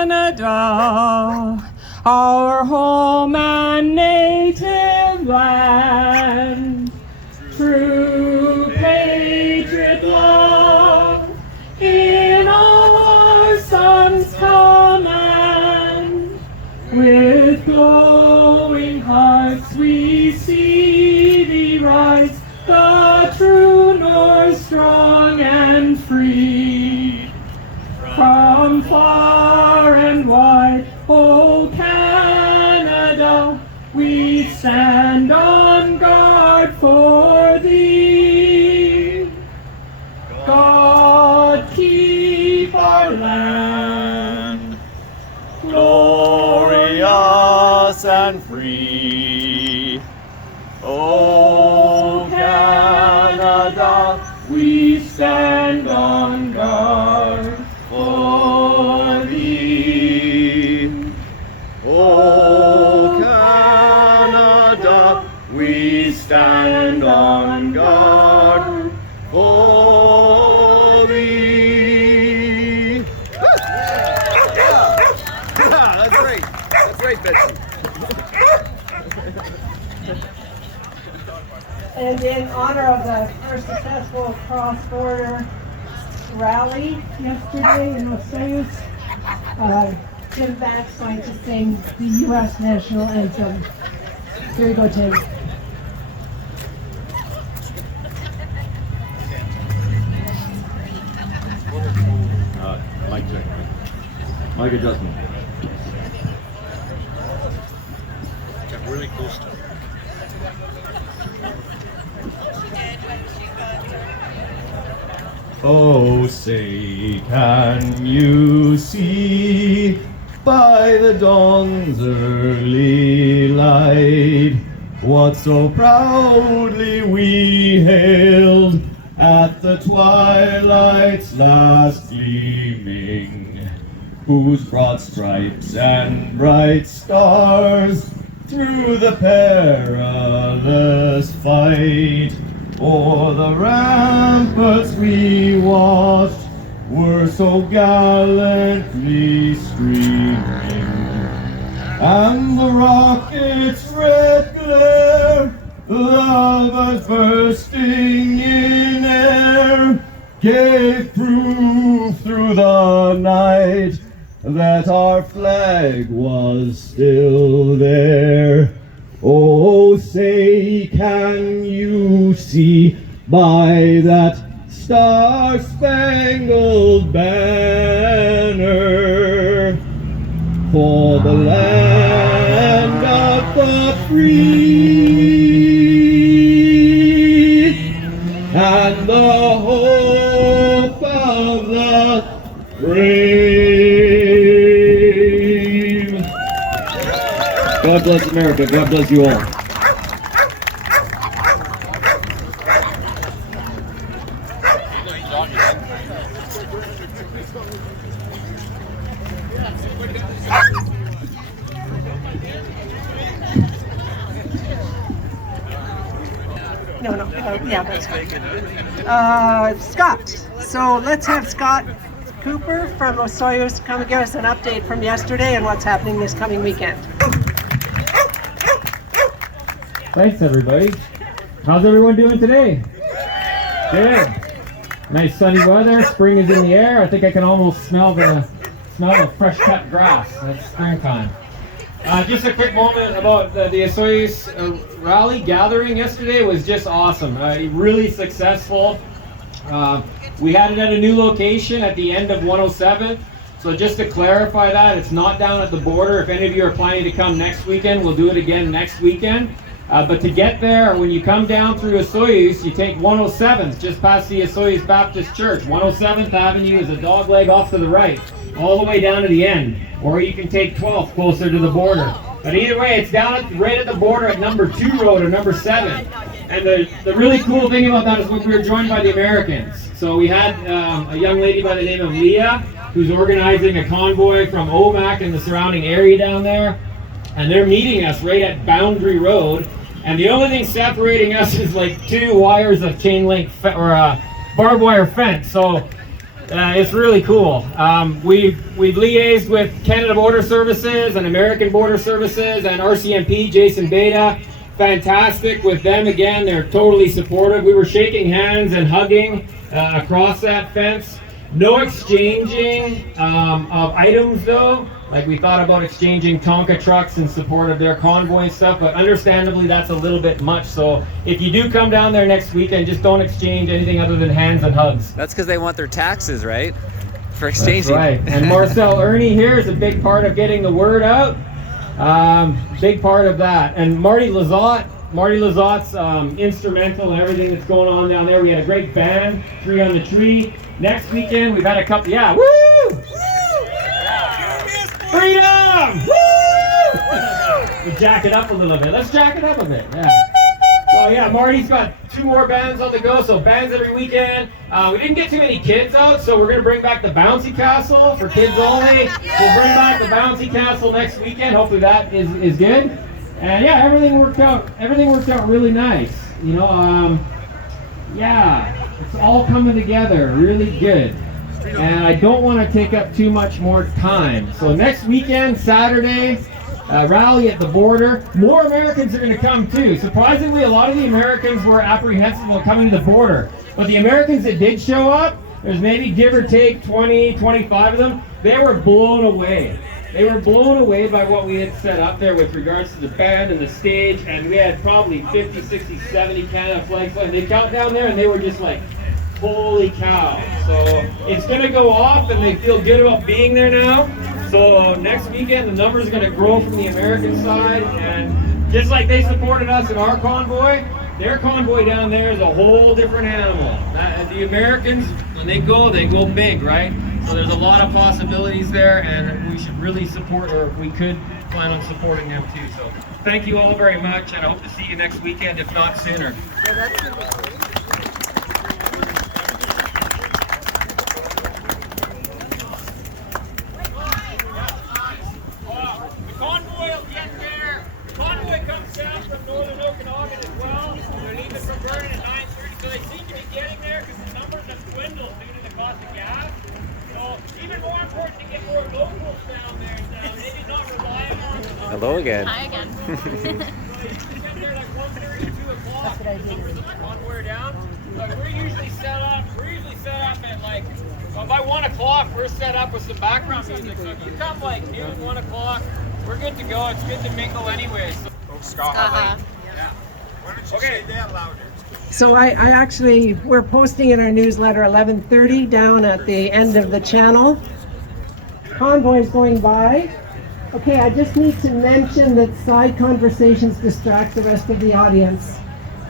Canada, our home and native land, true patriot love in our son's command. With glowing hearts we see thee rise, the true North, strong and free. From far and wide, O Canada, we stand on guard for thee. God keep our land glorious and free. O Canada, we stand on guard for thee. O Canada, we stand on guard for thee. That's great. That's great, Betsy. And in honor of our successful cross-border rally yesterday in Ottawa, Tim Back's going to sing the U.S. national anthem. Here you go, Tim. Mic check. Mic adjustment. Get really close to it. Oh, say, can you see by the dawn's early light what so proudly we hailed at the twilight's last gleaming, whose broad stripes and bright stars through the perilous fight o'er the ramparts we watched were so gallantly streaming, and the rocket's red glare, the lovers bursting in air, gave proof through the night that our flag was still there. Oh, say, can you see by that star-spangled banner for the land of the free and the hope of the brave? God bless America. God bless you all. Yeah, that's fine. Scott. So let's have Scott Cooper from Soyuz come give us an update from yesterday and what's happening this coming weekend. Thanks, everybody. How's everyone doing today? Good. Nice sunny weather. Spring is in the air. I think I can almost smell the fresh cut grass. It's springtime. Just a quick moment about the Soyuz rally gathering yesterday. Was just awesome. Really successful. We had it at a new location at the end of 107. So just to clarify that, it's not down at the border. If any of you are planning to come next weekend, we'll do it again next weekend. But to get there, when you come down through Osoyoos, you take 107th, just past the Osoyoos Baptist Church. 107th Avenue is a dog leg off to the right, all the way down to the end. Or you can take 12th, closer to the border. But either way, it's down right at the border at number 2 road or number 7. And the really cool thing about that is we were joined by the Americans. So we had a young lady by the name of Leah, who's organizing a convoy from Omak and the surrounding area down there. And they're meeting us right at Boundary Road. And the only thing separating us is like 2 wires of chain link or barbed wire fence. So It's really cool. We've liaised with Canada Border Services and American Border Services and RCMP, Jason Beta. Fantastic with them again. They're totally supportive. We were shaking hands and hugging across that fence. No exchanging of items though. Like we thought about exchanging Tonka trucks in support of their convoy and stuff, but understandably that's a little bit much. So if you do come down there next weekend, just don't exchange anything other than hands and hugs. That's because they want their taxes, right? For exchanging. That's right. And Marcel Irnie here is a big part of getting the word out. Big part of that. And Marty Lazotte's instrumental in everything that's going on down there. We had a great band, Tree on the Tree. Next weekend we've had a couple, yeah, woo! Freedom! Woo! We jack it up a little bit. Let's jack it up a bit. Yeah. So yeah, Marty's got 2 more bands on the go. So bands every weekend. We didn't get too many kids out, so we're gonna bring back the bouncy castle for kids only. We'll bring back the bouncy castle next weekend. Hopefully that is good. And yeah, everything worked out really nice. You know, yeah, it's all coming together really good. And I don't want to take up too much more time. So next weekend, Saturday, rally at the border. More Americans are going to come too. Surprisingly, a lot of the Americans were apprehensive about coming to the border. But the Americans that did show up, there's maybe give or take 20, 25 of them, they were blown away. They were blown away by what we had set up there with regards to the band and the stage. And we had probably 50, 60, 70 Canada flags flying. They got down there and they were just like, holy cow. So it's going to go off and they feel good about being there now. So next weekend the numbers are going to grow from the American side, and just like they supported us in our convoy, their convoy down there is a whole different animal. The Americans, when they go big, right? So there's a lot of possibilities there, and we should really support, or we could plan on supporting them too. So thank you all very much, and I hope to see you next weekend, if not sooner. Northern Okanagan as well. They're leaving from Vernon at 9:30, so they seem to be getting there because the numbers have dwindled due to the cost of gas. So even more important to get more locals down there, maybe not rely on. Hello again. Hi again. So you can get there like 1:30 or 2 o'clock. The numbers of the convoy are down. But we're usually set up at like, well, by 1 o'clock we're set up with some background music. So if you come like noon, 1 o'clock, we're good to go. It's good to mingle anyway. So Uh-huh. Yeah. Why don't you say that louder? So I actually, we're posting in our newsletter 11:30 down at the end of the channel. Convoys going by. Okay, I just need to mention that side conversations distract the rest of the audience.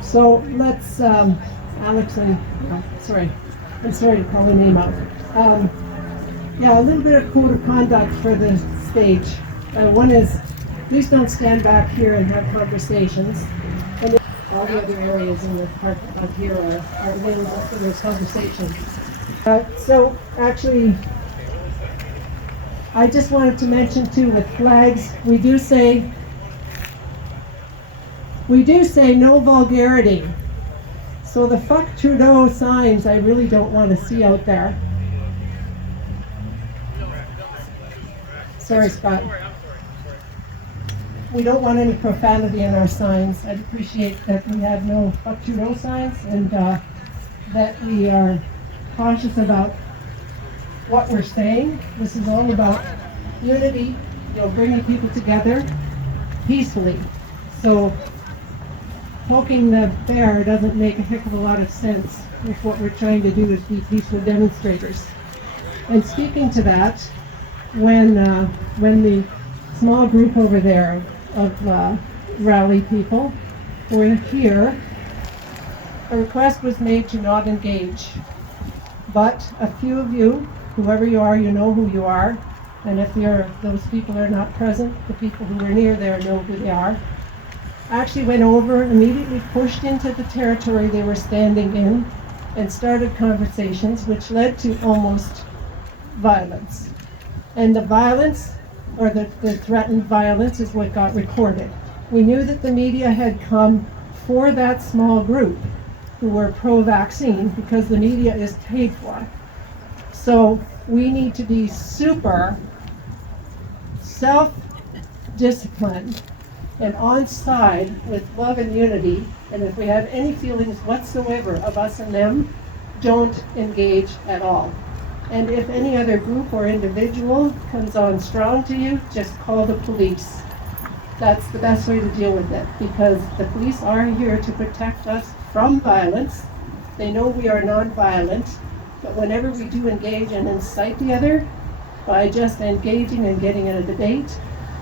So let's, Alex and, I'm sorry to call your name out. Yeah, a little bit of code of conduct for the stage. One is, please don't stand back here and have conversations. And all the other areas in the park up here are available for those conversations. So actually, I just wanted to mention too, with flags, we do say no vulgarity. So the fuck Trudeau signs I really don't want to see out there. Sorry, Scott. We don't want any profanity in our signs. I'd appreciate that we have no fuck Trudeau signs, and that we are cautious about what we're saying. This is all about unity, bringing people together peacefully. So poking the bear doesn't make a heck of a lot of sense if what we're trying to do is be peaceful demonstrators. And speaking to that, when the small group over there of rally people were here, a request was made to not engage. But a few of you, whoever you are, you know who you are. And if those people are not present, the people who were near there know who they are. Actually went over, immediately pushed into the territory they were standing in and started conversations which led to almost violence. And the violence, or the threatened violence, is what got recorded. We knew that the media had come for that small group who were pro-vaccine because the media is paid for. So So we need to be super self-disciplined and on side with love and unity. And if we have any feelings whatsoever of us and them, don't engage at all. And if any other group or individual comes on strong to you, just call the police. That's the best way to deal with it, because the police are here to protect us from violence. They know we are non-violent, but whenever we do engage and incite the other, by just engaging and getting in a debate,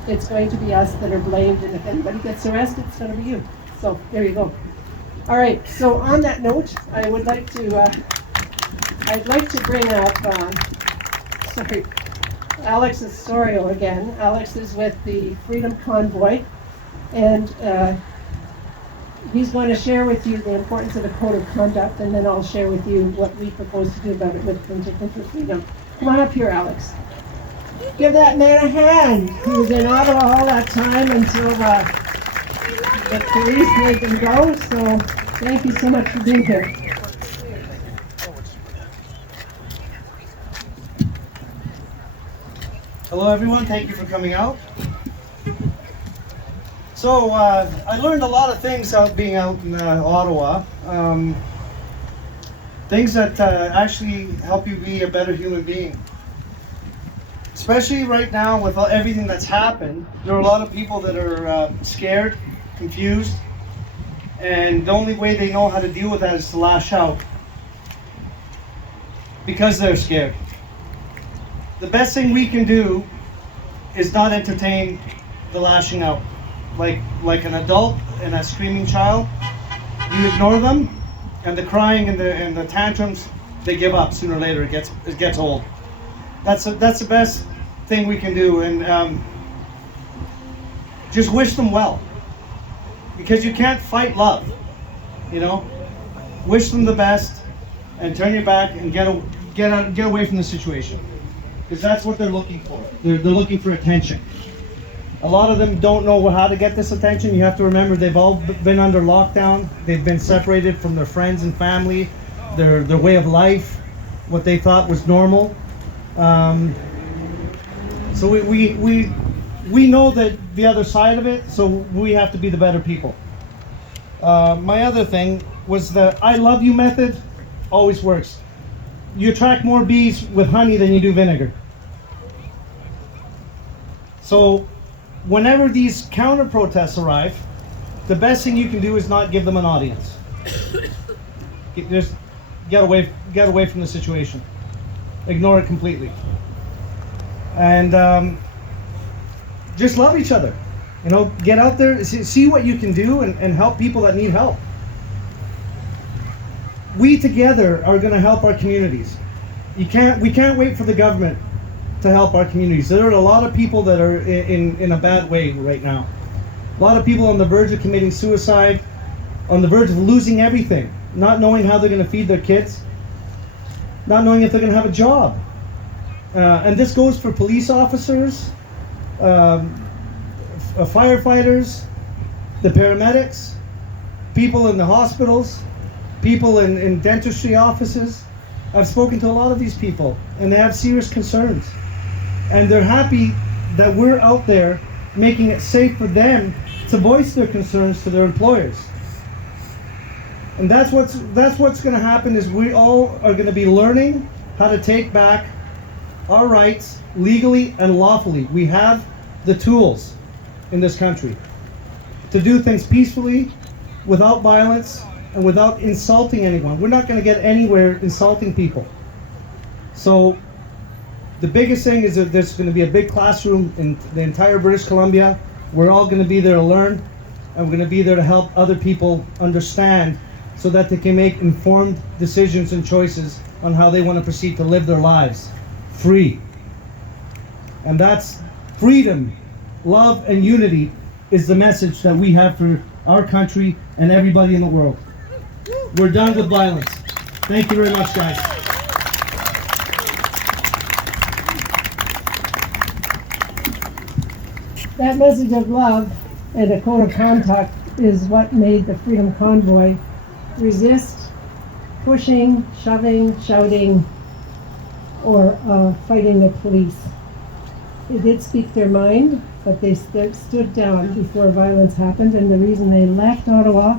it's going to be us that are blamed, and if anybody gets arrested, it's going to be you. So there you go. All right, so on that note, I would like to, I'd like to bring up, Alex Osorio again. Alex is with the Freedom Convoy, and he's going to share with you the importance of the code of conduct, and then I'll share with you what we propose to do about it with Penticton for Freedom. Come on up here, Alex. Give that man a hand. He was in Ottawa all that time until the police made him go, so thank you so much for being here. Hello everyone, thank you for coming out. So I learned a lot of things being out in Ottawa. Things that actually help you be a better human being. Especially right now with everything that's happened, there are a lot of people that are scared, confused, and the only way they know how to deal with that is to lash out. Because they're scared. The best thing we can do is not entertain the lashing out. Like an adult and a screaming child, you ignore them, and the crying and the tantrums, they give up sooner or later. It gets old. That's the best thing we can do, and just wish them well, because you can't fight love. You know, wish them the best, and turn your back and get away from the situation. Because that's what they're looking for. They're looking for attention. A lot of them don't know how to get this attention. You have to remember they've all been under lockdown. They've been separated from their friends and family, their way of life, what they thought was normal. So we know that the other side of it, so we have to be the better people. My other thing was the I love you method always works. You attract more bees with honey than you do vinegar. So whenever these counter protests arrive, the best thing you can do is not give them an audience. Just get away from the situation. Ignore it completely. And just love each other. You know, get out there, see what you can do, and help people that need help. We together are going to help our communities. We can't wait for the government to help our communities. There are a lot of people that are in a bad way right now. A lot of people on the verge of committing suicide, on the verge of losing everything, not knowing how they're going to feed their kids, not knowing if they're going to have a job. And this goes for police officers, firefighters, the paramedics, people in the hospitals, people in dentistry offices. I've spoken to a lot of these people, and they have serious concerns. And they're happy that we're out there making it safe for them to voice their concerns to their employers. And that's what's going to happen, is we all are going to be learning how to take back our rights legally and lawfully. We have the tools in this country to do things peacefully, without violence, and without insulting anyone. We're not going to get anywhere insulting people. So the biggest thing is that there's going to be a big classroom in the entire British Columbia. We're all going to be there to learn, and we're going to be there to help other people understand, so that they can make informed decisions and choices on how they want to proceed to live their lives free. And that's freedom, love, and unity is the message that we have for our country and everybody in the world. We're done with violence. Thank you very much, guys. That message of love and a code of conduct is what made the Freedom Convoy resist pushing, shoving, shouting, or fighting the police. They did speak their mind, but they stood down before violence happened, and the reason they left Ottawa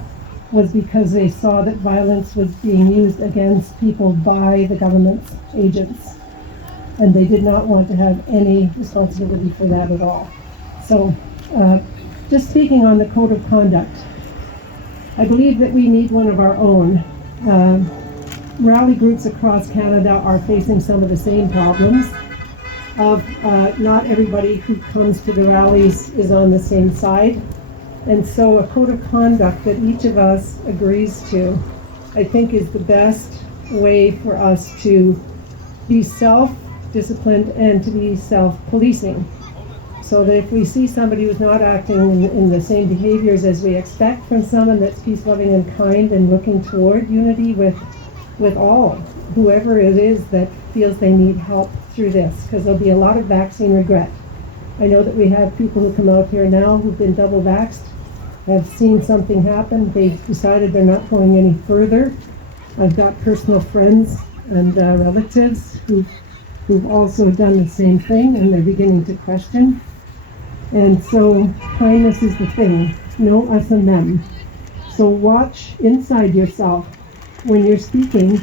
was because they saw that violence was being used against people by the government's agents. And they did not want to have any responsibility for that at all. So, just speaking on the code of conduct, I believe that we need one of our own. Rally groups across Canada are facing some of the same problems of not everybody who comes to the rallies is on the same side. And so a code of conduct that each of us agrees to, I think, is the best way for us to be self-disciplined and to be self-policing. So that if we see somebody who's not acting in the same behaviors as we expect from someone that's peace-loving and kind and looking toward unity with all, whoever it is that feels they need help through this, because there'll be a lot of vaccine regret. I know that we have people who come out here now who've been double vaxxed, have seen something happen, they've decided they're not going any further. I've got personal friends and relatives who've also done the same thing, and they're beginning to question. And so kindness is the thing, no us and them. So watch inside yourself when you're speaking.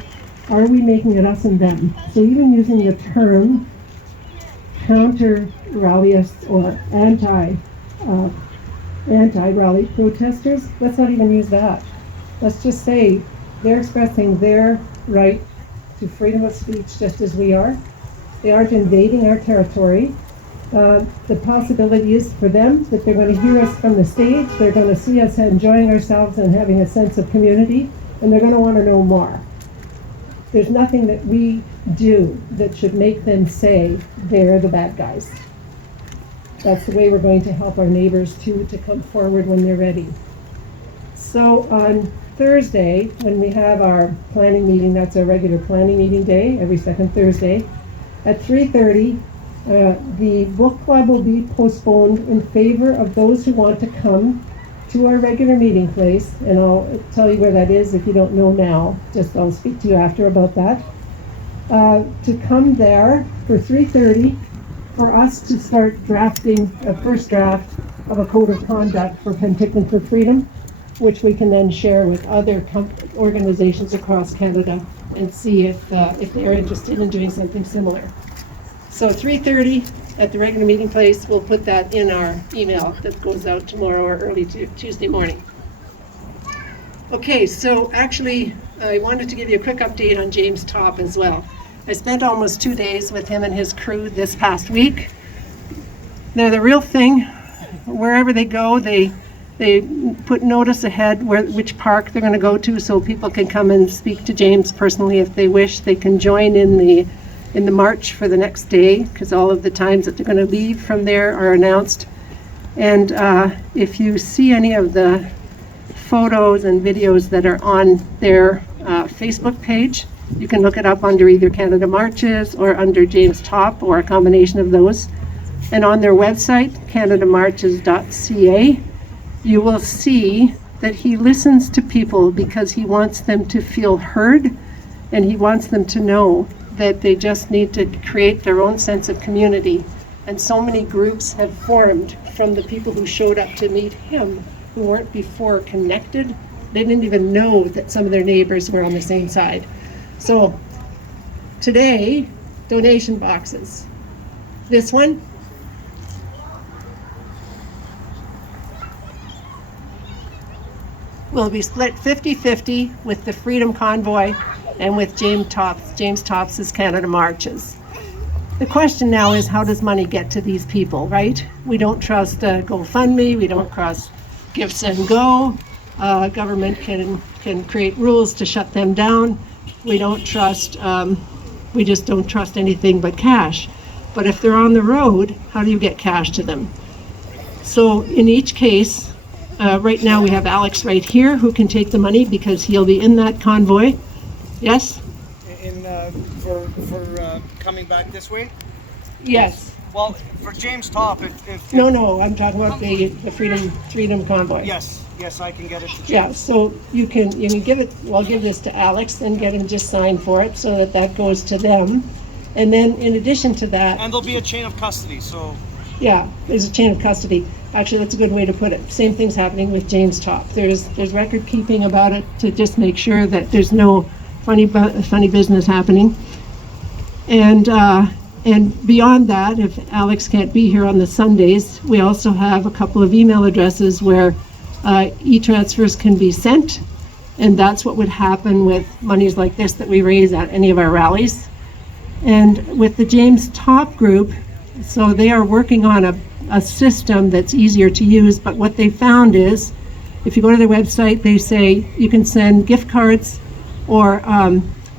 Are we making it us and them? So even using the term counter-rallyists or anti-rally protesters, let's not even use that. Let's just say they're expressing their right to freedom of speech just as we are. They aren't invading our territory. The possibility is for them that they're going to hear us from the stage, they're going to see us enjoying ourselves and having a sense of community, and they're going to want to know more. There's nothing that we do that should make them say they're the bad guys. That's the way we're going to help our neighbors too to come forward when they're ready. So on Thursday, when we have our planning meeting, that's our regular planning meeting day, every second Thursday, at 3:30, the book club will be postponed in favor of those who want to come to our regular meeting place, and I'll tell you where that is if you don't know now. Just I'll speak to you after about that. To come there for 3:30 for us to start drafting a first draft of a code of conduct for Penticton for Freedom, which we can then share with other organizations across Canada and see if they're interested in doing something similar. So 3:30 at the regular meeting place, we'll put that in our email that goes out tomorrow or early Tuesday morning. Okay, so actually I wanted to give you a quick update on James Topp as well. I spent almost 2 days with him and his crew this past week. They're the real thing. Wherever they go, they put notice ahead which park they're going to go to, so people can come and speak to James personally if they wish. They can join in the march for the next day, because all of the times that they're going to leave from there are announced. And if you see any of the photos and videos that are on their Facebook page, you can look it up under either Canada Marches or under James Topp, or a combination of those. And on their website, canadamarches.ca, you will see that he listens to people because he wants them to feel heard, and he wants them to know that they just need to create their own sense of community. And so many groups have formed from the people who showed up to meet him, who weren't before connected. They didn't even know that some of their neighbors were on the same side. So today, donation boxes. This one, will be split 50-50 with the Freedom Convoy and with James Topp's Canada Marches. The question now is, how does money get to these people, right? We don't trust GoFundMe, we don't trust Gifts and Go. Government can create rules to shut them down. We don't trust, we just don't trust anything but cash. But if they're on the road, how do you get cash to them? So in each case, right now we have Alex right here who can take the money because he'll be in that convoy. Yes? For coming back this way? Yes. Well, for James Topp, if No, I'm talking about the Freedom Convoy. Yes, I can get it to James. Yeah, so you can give it, well, I'll give this to Alex and get him just sign for it so that goes to them. And then in addition to that, And there'll be a chain of custody, so yeah, there's a chain of custody. Actually, that's a good way to put it. Same thing's happening with James Topp. There's record keeping about it to just make sure that there's no funny business happening. And beyond that, if Alex can't be here on the Sundays, we also have a couple of email addresses where e-transfers can be sent, and that's what would happen with monies like this that we raise at any of our rallies. And with the James Topp group, so they are working on a system that's easier to use, but what they found is, if you go to their website, they say you can send gift cards or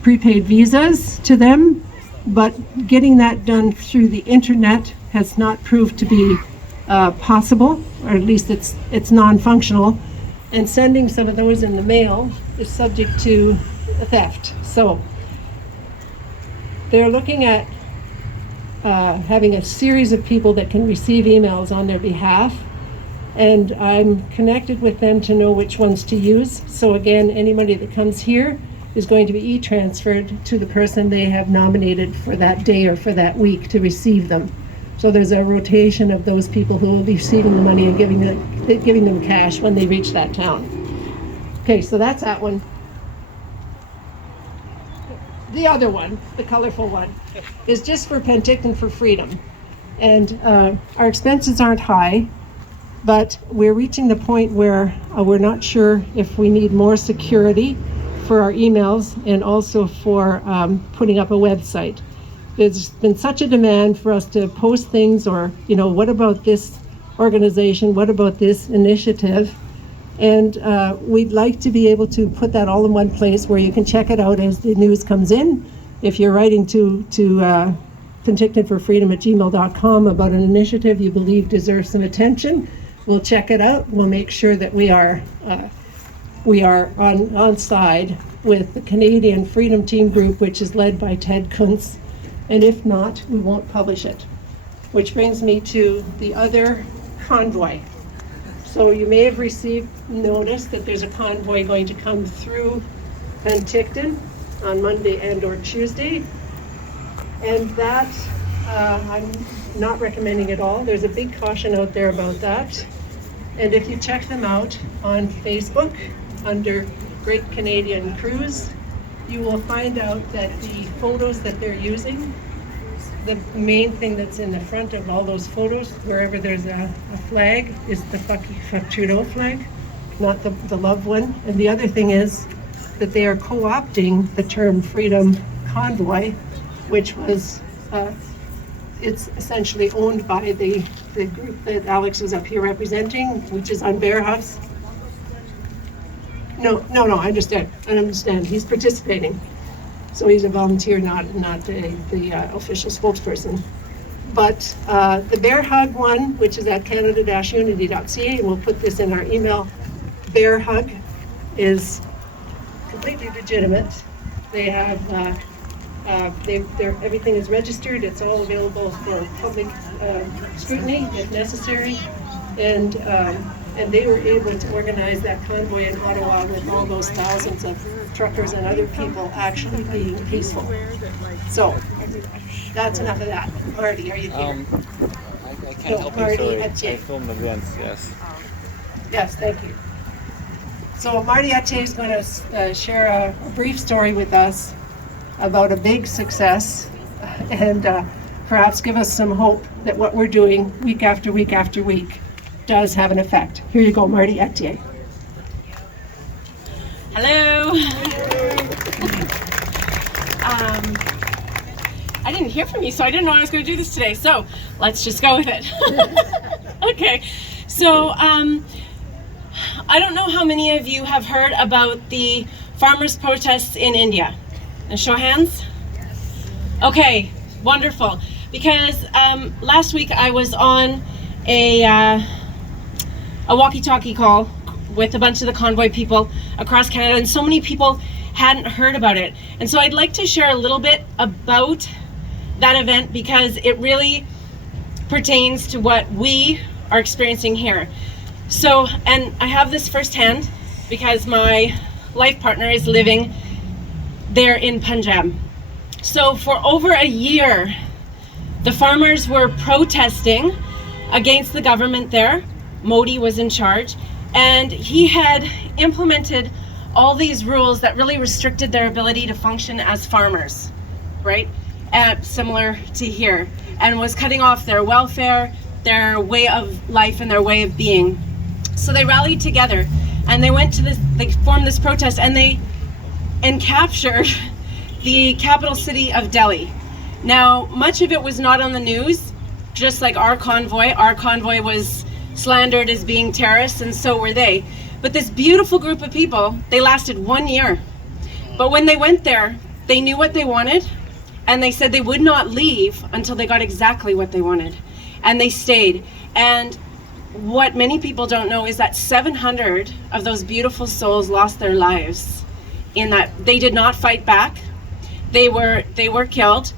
prepaid visas to them, but getting that done through the internet has not proved to be possible, or at least it's non-functional, and sending some of those in the mail is subject to theft. So they're looking at having a series of people that can receive emails on their behalf, and I'm connected with them to know which ones to use. So again, anybody that comes here is going to be e-transferred to the person they have nominated for that day or for that week to receive them. So there's a rotation of those people who will be receiving the money and giving them cash when they reach that town. Okay, so that's that one. The other one, the colorful one, is just for Penticton for Freedom. And our expenses aren't high, but we're reaching the point where we're not sure if we need more security for our emails and also for putting up a website. There's been such a demand for us to post things, or, what about this organization? What about this initiative? And we'd like to be able to put that all in one place where you can check it out as the news comes in. If you're writing to pentictonforfreedom@gmail.com about an initiative you believe deserves some attention, we'll check it out. We'll make sure that we are on side with the Canadian Freedom Team Group, which is led by Ted Kuntz. And if not, we won't publish it. Which brings me to the other convoy. So you may have received notice that there's a convoy going to come through Penticton on Monday and or Tuesday. And that I'm not recommending at all. There's a big caution out there about that. And if you check them out on Facebook under Great Canadian Cruise, you will find out that the photos that they're using, the main thing that's in the front of all those photos, wherever there's a flag, is the fuck Trudeau flag, not the love one. And the other thing is that they are co-opting the term Freedom Convoy, which was, it's essentially owned by the group that Alex was up here representing, which is on Bear Hugs. No, I understand. He's participating. So he's a volunteer, not the official spokesperson. But the Bear Hug one, which is at canada-unity.ca, and we'll put this in our email, Bear Hug is completely legitimate. They have, everything is registered. It's all available for public scrutiny if necessary. And they were able to organize that convoy in Ottawa with all those thousands of truckers and other people actually being peaceful. So that's enough of that. Marty, are you here? I can't help Marty, you, sorry. Etier. I film events, yes. Yes, thank you. So Marty Etier is going to share a brief story with us about a big success and perhaps give us some hope that what we're doing week after week after week does have an effect. Here you go, Marty Etier. Hello. I didn't hear from you, so I didn't know I was going to do this today. So let's just go with it. Okay. So I don't know how many of you have heard about the farmers' protests in India. Show of hands. Okay, wonderful. Because last week I was on a walkie-talkie call with a bunch of the convoy people across Canada, and so many people hadn't heard about it. And so I'd like to share a little bit about that event because it really pertains to what we are experiencing here. So, and I have this firsthand because my life partner is living there in Punjab. So for over a year, the farmers were protesting against the government there. Modi was in charge, and he had implemented all these rules that really restricted their ability to function as farmers, right? Similar to here, and was cutting off their welfare, their way of life, and their way of being. So they rallied together, and they went to this, they formed this protest, and captured the capital city of Delhi. Now, much of it was not on the news, just like our convoy. Our convoy was slandered as being terrorists, and so were they. But this beautiful group of people, they lasted 1 year. But when they went there, they knew what they wanted, and they said they would not leave until they got exactly what they wanted. And they stayed. And what many people don't know is that 700 of those beautiful souls lost their lives in that. They did not fight back. They were killed.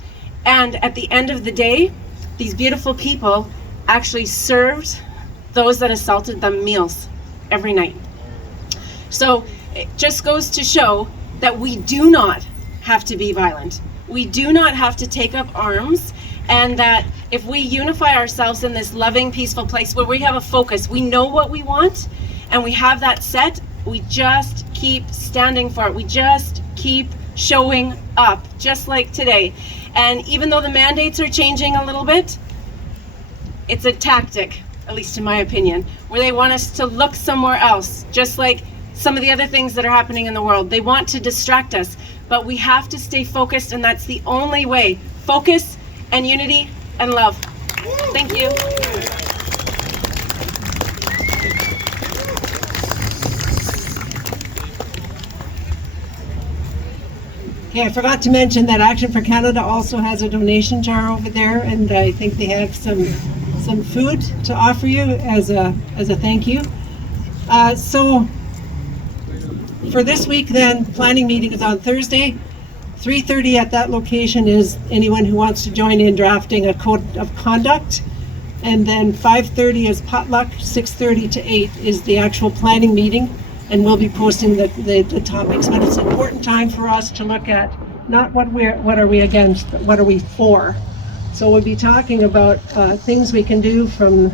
And at the end of the day, these beautiful people actually served those that assaulted them meals every night. So it just goes to show that we do not have to be violent. We do not have to take up arms, and that if we unify ourselves in this loving, peaceful place where we have a focus, we know what we want, and we have that set, we just keep standing for it. We just keep showing up, just like today. And even though the mandates are changing a little bit, it's a tactic, at least in my opinion, where they want us to look somewhere else, just like some of the other things that are happening in the world. They want to distract us, but we have to stay focused, and that's the only way. Focus and unity and love. Thank you. Okay, I forgot to mention that Action for Canada also has a donation jar over there, and I think they have some food to offer you as a thank you. So for this week then, planning meeting is on Thursday. 3:30 at that location is anyone who wants to join in drafting a code of conduct. And then 5:30 is potluck, 6:30 to 8 is the actual planning meeting. And we'll be posting the topics. But it's an important time for us to look at not what are we against, but what are we for. So we'll be talking about things we can do from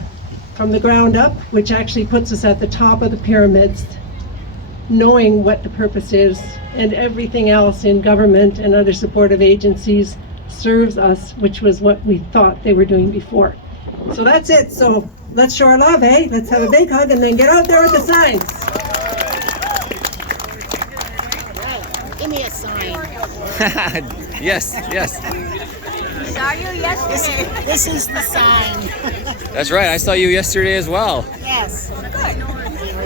the ground up, which actually puts us at the top of the pyramids, knowing what the purpose is, and everything else in government and other supportive agencies serves us, which was what we thought they were doing before. So that's it. So let's show our love, eh? Let's have a big hug and then get out there with the signs. Give me a sign. Yes, yes. Saw you yesterday. This is the sign. That's right. I saw you yesterday as well. Yes.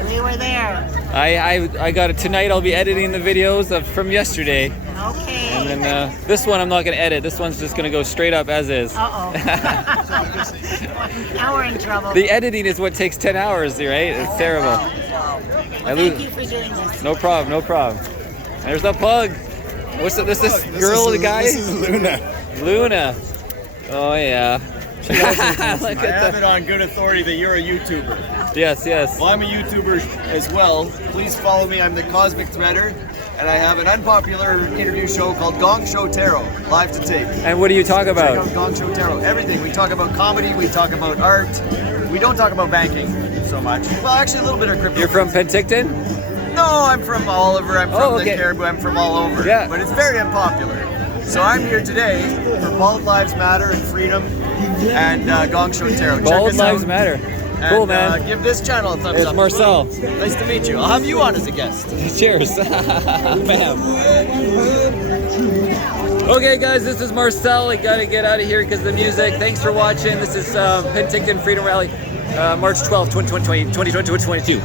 We were there. I got it tonight. I'll be editing the videos from yesterday. Okay. And then this one I'm not going to edit. This one's just going to go straight up as is. Uh-oh. Now we're in trouble. The editing is what takes 10 hours, right? It's terrible. Well, thank you for doing this. No problem, no problem. There's the pug. What's this girl, the guy? This is Luna. Luna. Oh yeah. I have it on good authority that you're a YouTuber. Yes, yes. Well, I'm a YouTuber as well. Please follow me. I'm the Cosmic Threader, and I have an unpopular interview show called Gong Show Tarot, live to tape. And what do you talk about? Check out Gong Show Tarot. Everything. We talk about comedy. We talk about art. We don't talk about banking so much. Well, actually, a little bit of crypto. You're from Penticton? No, I'm from all over. I'm from okay. the Caribou. I'm from all over. Yeah. But it's very unpopular. So I'm here today for Bald Lives Matter and Freedom and Gong Show Tarot. Bald Lives Matter. Cool, man. Give this channel a thumbs It's up. Marcel. Nice to meet you. I'll have you on as a guest. Cheers. Bam. Okay, guys, this is Marcel. I gotta get out of here because of the music. Thanks for watching. This is Penticton Freedom Rally, March 12th, 2022.